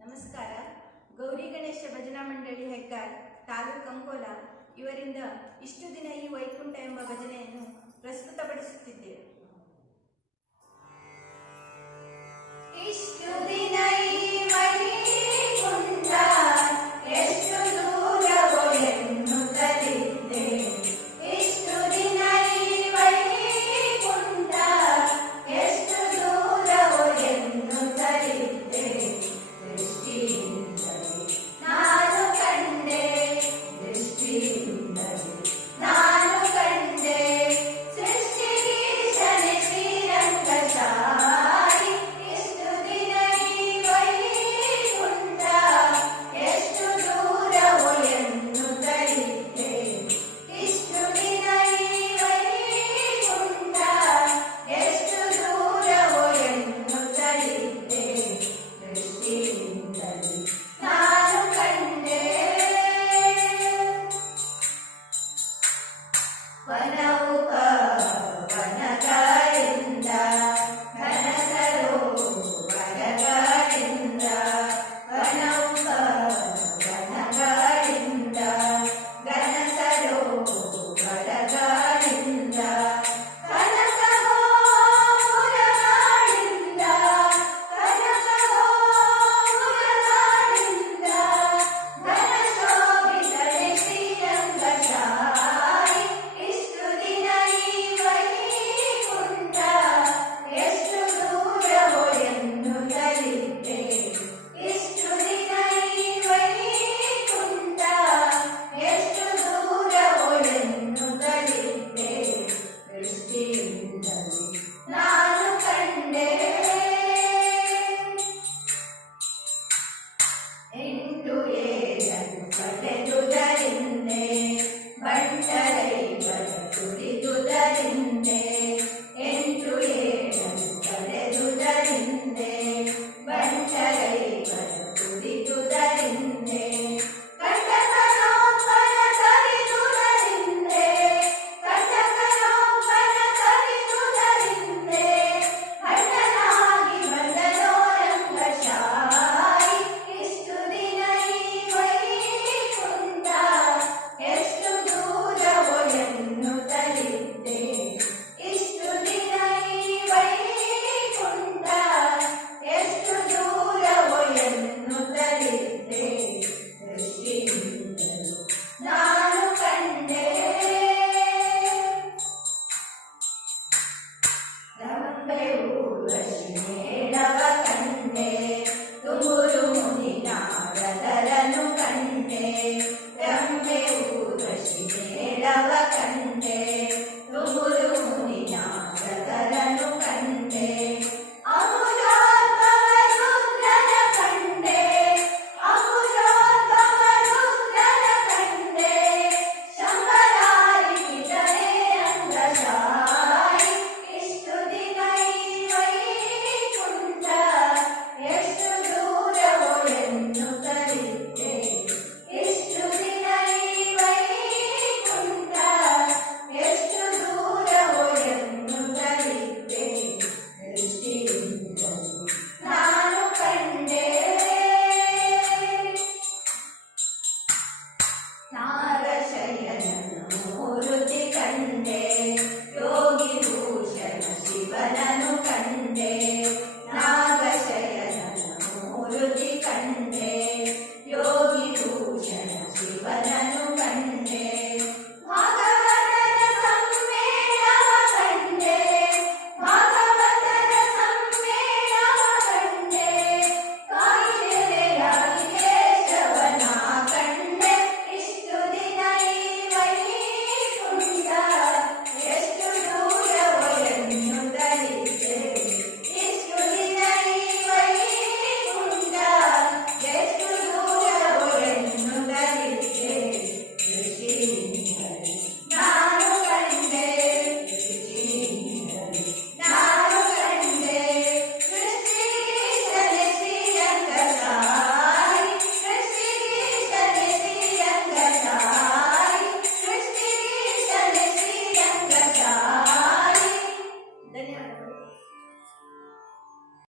ನಮಸ್ಕಾರ. ಗೌರಿ ಗಣೇಶ ಭಜನಾ ಮಂಡಳಿ ಹೆಗ್ಗಾರ್, ತಾಲೂಕು ಅಂಕೋಲಾ ಇವರಿಂದ ಇಷ್ಟು ದಿನ ಈ ವೈಕುಂಠ ಎಂಬ ಭಜನೆಯನ್ನು ಪ್ರಸ್ತುತಪಡಿಸುತ್ತಿದ್ದೇವೆ. ಇಷ್ಟು ದಿನ ಈ ವೈಕುಂಠ ಎಷ್ಟು ದೂರವೋ ಎನ್ನುತ್ತಲಿದ್ದೆ, ಇಷ್ಟು ದಿನ ಈ ವೈಕುಂಠ ಎಷ್ಟು ದೂರವೋ ಎನ್ನುತ್ತಲಿದ್ದೆ. ನಾನು ಕಂಡೆ ದೃಷ್ಟಿಯಿಂದಲೇ ನಾನು ಕಂಡೆ ಸೃಷ್ಟಿಗೀಶನೆ ಶ್ರೀರಂಗಶಾಹಿ. ಇಷ್ಟು ದಿನ ಈ ವೈಕುಂಠ ಎಷ್ಟು ದೂರವೋ ಎನ್ನುತ್ತಲಿದ್ದೆ, ಇಷ್ಟು ದಿನ ಈ ವೈಕುಂಠ ಎಷ್ಟು ದೂರವೋ ಎನ್ನುತ್ತಲಿದ್ದೆ. ದೃಷ್ಟಿಯಿಂದಲೇ ನಾನು ಕಂಡೆ ವನವು ವನಗಳಿಂದ ಘನ ಸರೋವರಗಳಿಂದ, ವನವು ವನಗಳಿಂದ ಘನ ಸರೋವರಗಳಿಂದ, ಕನಕ ಗೋಪುರಗಳಿಂದ ಕನಕ ಗೋಪುರಗಳಿಂದ ಘನ ಶೋಭಿತಳೆ ಶ್ರೀರಂಗಶಾಹಿ. ಇಷ್ಟು ದಿನ ಈ ವೈಕುಂಠ ಎಷ್ಟು ದೂರವೋ ಎನ್ನುತ್ತಲಿದ್ದೆ, ಇಷ್ಟು ದಿನ ಈ ವೈಕುಂಠ ಎಷ್ಟು ದೂರವೋ ಎನ್ನುತ್ತಲಿದ್ದೆ. ದೃಷ್ಟಿಯಿಂದಲೇ ನಾನು ಕಂಡೆ 8 ಏಳನ್ನು ಪಡೆದುದರಿಂದೆ ಬಂಟರೈವರ ತುರಿದುದರಿಂದೆ, 8 ಏಳನ್ನು ಪಡೆದುದರಿಂದೆ ಬಂಟರೈವರ ತುರಿದುದರಿಂದೆ, ಕಂಟಕನೊಬ್ಬನ ಕರಿದುದರಿಂದೆ ಕಂಟಕನೊಬ್ಬನ ಕರಿದುದರಿಂದೆ, ಹಠನಾಗಿ ಬಂದನೋ ರಂಗಶಾಹಿ. ಇಷ್ಟು ದಿನ ಈ ವೈಕುಂಠ ಎಷ್ಟು ದೂರವೋ ಎನ್ನುತ್ತಲಿದ್ದೆ, ಇಷ್ಟು ದಿನ ಈ ವೈಕುಂಠ ಎಷ್ಟು ದೂರವೋ ಎನ್ನುತ್ತಲಿದ್ದೆ. ದೃಷ್ಟಿಯಿಂದಲೇ ನಾನು ಕಂಡೆ ರಂಬೆ ಊರ್ವಶಿ ಮೇಳವ ಕಂಡೆ, ತುಂಬುರು ಮುನಿನಾರದರನು ಕಂಡೆ. ರಂಬೆ ಊರ್ವಶಿ ಮೇಳವ ಕಂಡೆ, ತುಂಬುರು